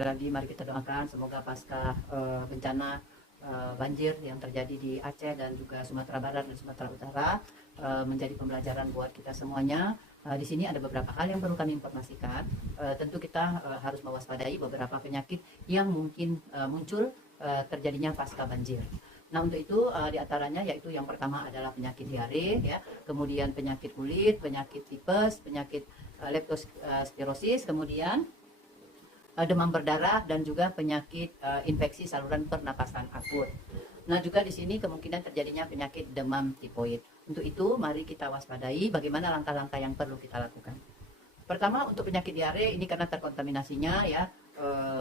Lagi mari kita doakan semoga pasca bencana banjir yang terjadi di Aceh dan juga Sumatera Barat dan Sumatera Utara menjadi pembelajaran buat kita semuanya. Di sini ada beberapa hal yang perlu kami informasikan. Tentu kita harus mewaspadai beberapa penyakit yang mungkin muncul terjadinya pasca banjir. Nah, untuk itu di antaranya yaitu yang pertama adalah penyakit diare, ya, kemudian penyakit kulit, penyakit tipes, penyakit leptospirosis, kemudian demam berdarah dan juga penyakit infeksi saluran pernapasan akut. Nah, juga di sini kemungkinan terjadinya penyakit demam tipoid. Untuk itu, mari kita waspadai bagaimana langkah-langkah yang perlu kita lakukan. Pertama, untuk penyakit diare ini karena terkontaminasinya ya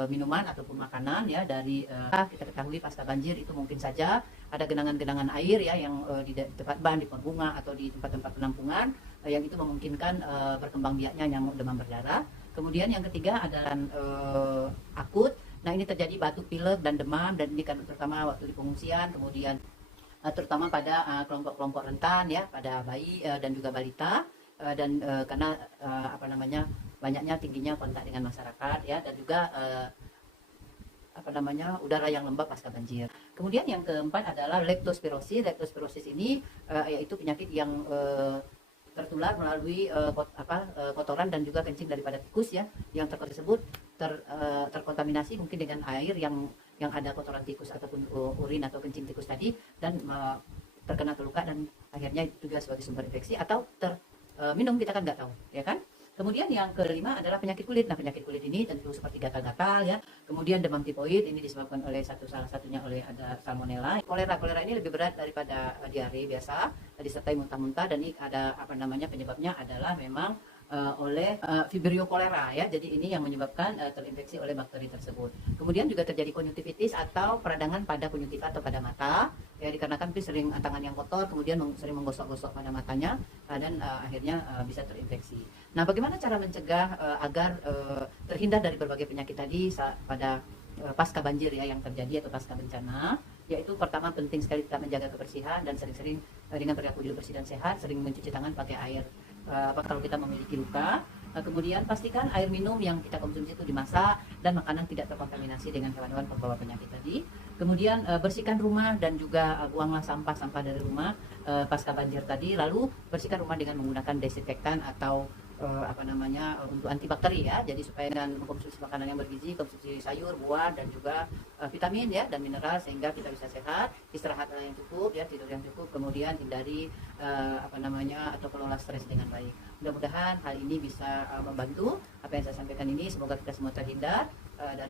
minuman ataupun makanan ya dari kita ketahui pasca banjir itu mungkin saja ada genangan-genangan air ya yang di tempat ban, di pohon bunga atau di tempat-tempat penampungan yang itu memungkinkan berkembang biaknya nyamuk demam berdarah. Kemudian yang ketiga adalah akut. Nah, ini terjadi batuk pilek dan demam, dan ini kan terutama waktu di pengungsian, kemudian terutama pada kelompok-kelompok rentan ya, pada bayi dan juga balita, dan karena banyaknya tingginya kontak dengan masyarakat ya, dan juga udara yang lembab pasca banjir. Kemudian yang keempat adalah leptospirosis. Leptospirosis ini yaitu penyakit yang tertular melalui kotoran dan juga kencing daripada tikus ya, yang tersebut terkontaminasi mungkin dengan air yang ada kotoran tikus ataupun urin atau kencing tikus tadi, dan terkena terluka dan akhirnya juga sebagai sumber infeksi, atau minum, kita kan nggak tahu ya kan. Kemudian yang kelima adalah penyakit kulit. Nah, penyakit kulit ini tentu seperti gatal-gatal ya. Kemudian demam tipoid ini disebabkan oleh salah satunya oleh ada salmonella. Kolera ini lebih berat daripada diare biasa, disertai muntah-muntah, dan ini ada penyebabnya adalah memang oleh Vibrio cholera ya. Jadi ini yang menyebabkan terinfeksi oleh bakteri tersebut. Kemudian juga terjadi konjungtivitis atau peradangan pada konjungtiva atau pada mata ya, dikarenakan sering tangan yang kotor, kemudian sering menggosok-gosok pada matanya dan akhirnya bisa terinfeksi. Nah, bagaimana cara mencegah agar terhindar dari berbagai penyakit tadi pada pasca banjir ya yang terjadi atau pasca bencana? Yaitu pertama, penting sekali kita menjaga kebersihan dan sering-sering dengan perilaku hidup bersih dan sehat, sering mencuci tangan pakai air kalau kita memiliki luka. Kemudian pastikan air minum yang kita konsumsi itu dimasak dan makanan tidak terkontaminasi dengan hewan-hewan pembawa penyakit tadi. Kemudian bersihkan rumah dan juga buanglah sampah-sampah dari rumah pasca banjir tadi. Lalu bersihkan rumah dengan menggunakan desinfektan atau untuk antibakteri ya. Jadi supaya dengan mengkonsumsi makanan yang bergizi, konsumsi sayur, buah dan juga vitamin ya dan mineral, sehingga kita bisa sehat, istirahat yang cukup ya, tidur yang cukup, kemudian hindari atau kelola stres dengan baik. Mudah-mudahan hal ini bisa membantu apa yang saya sampaikan ini. Semoga kita semua terhindar dari